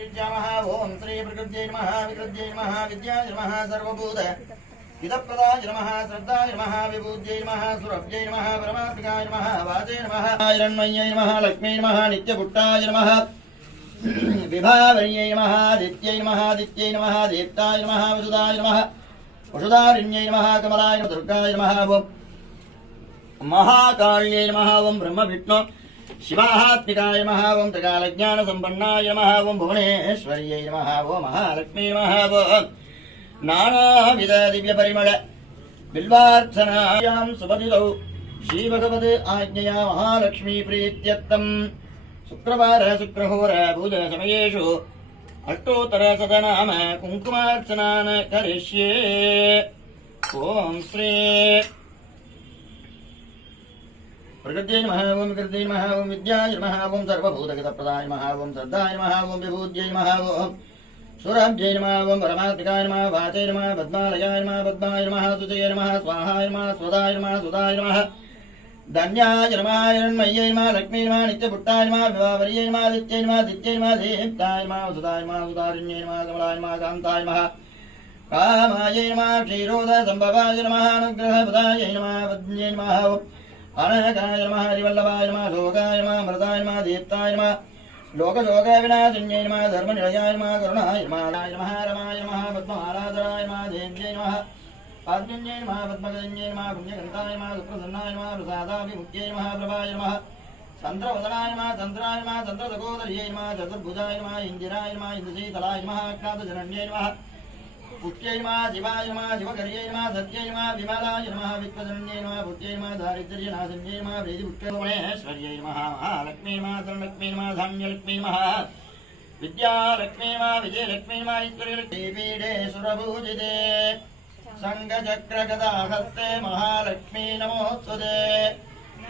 ओम श्री प्रकृत्यै नमः विकृत्यै नमः विद्याय नमः सर्वभूत हितप्रदाय नमः श्रद्धाय नमः विभूत्यै नमः सुरभ्यै नमः परमात्मिकाय नमः वाचे नमः हिरण्मय्यै नमः लक्ष्मी नमः नित्यपुट्टाय नमः विभावर्यै नमः दित्यै नमः दित्यै नमः दीप्ताय नमः वसुदाय नमः वसुदारिण्यै नमः कमलाय नमः दुर्गाय नमः ओम महाकाल्यै नमः ओम ब्रह्म विष्णु शिवात्मिकाय नमः ओम त्रिकालज्ञानसम्पन्नाय नमः ओम भुवनेश्वर्यै नमः ओम महालक्ष्मी नमः ओम नानाविध दिव्यपरिमळ बिल्वार्चनायां सुपतितौ श्रीभगवते आज्ञया महालक्ष्मी प्रीत्यर्थं शुक्रवार शुक्रहोर पूजा समयेषु अष्टोत्तरशतनाम कुङ्कुमार्चनान् करिष्ये। ओम श्री प्रकृत्यै नमः ओम विकृत्यै नमः ओम विद्याय नमः ओम सर्वभूतहितप्रदाय नमः ओम श्रद्धाय नमः ओम विभूत्यै नमः ओम सुरभ्यै नमः ओम परमात्मिकाय नमः वाचे नमः पद्मालयाय नमः पद्माय नमः सुचये नमः स्वाहाय नमः स्वदाय नमः सुदाय नमः धन्याय नमः हिरण्मय्यै नमः लक्ष्मी नमः नित्यपुट्टाय नमः विभावर्यै नमः दित्यै नमः दित्यै नमः दीप्ताय नमः सुदाय नमः सुदारिण्यै नमः कमलाय नमः कान्ताय नमः कामायै नमः क्षीरोदसम्भवाय नमः अनुग्रहपदायै नमः पद्म्यै नमः अनघाय नमः हरिवल्लभाय नमः शोकाय नमः मृताय नमः दीप्ताय नमः लोकशोकविनाशिन्यै नमः धर्मनिलयाय नमः करुणाय नमः रमाय नमः पद्माराधराय नमः देव्यै नमः पाद्मिन्यै नमः पद्मगन्यै नमः पुण्यकन्ताय नमः सुप्रसन्नाय नमः प्रसादाभिमुख्यै नमः प्रभाय नमः चन्द्रवदनाय नमः चन्द्राय नमः चन्द्रसहोदर्यै नमः चतुर्भुजाय नमः इन्दिराय नमः इन्द्रशीतलाय नमः अज्ञातजनन्यै नमः पुत्यै नमः शिवाय नमः शिवकर्यै नमः सत्यै नमः विमलाय नमः वित्तजनन्यै नमः पुत्यै नमः दारिद्र्यनाशिन्यै नमः वैदिपुत्रैश्वर्यै नमः महालक्ष्मी नमः धनलक्ष्मी नमः धान्यलक्ष्मी नमः विद्यालक्ष्मी नमः विजयलक्ष्मी नमः ईश्वरीलक्ष्मी पीठे सुरभूजिते शङ्खचक्रगदाहस्ते महालक्ष्मी नमोऽस्तुते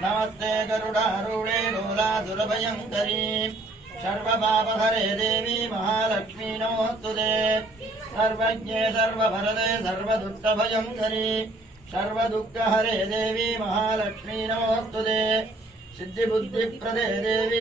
नमस्ते गरुडारूढे गोलासुरभयङ्करी सर्वपापहरे देवी महालक्ष्मी नमोऽस्तुते सर्वज्ञे सर्वभरते सर्वदुःखभयङ्करी सर्वदुःखहरे देवी महालक्ष्मी नमोऽस्तुते सिद्धिबुद्धिप्रदे देवी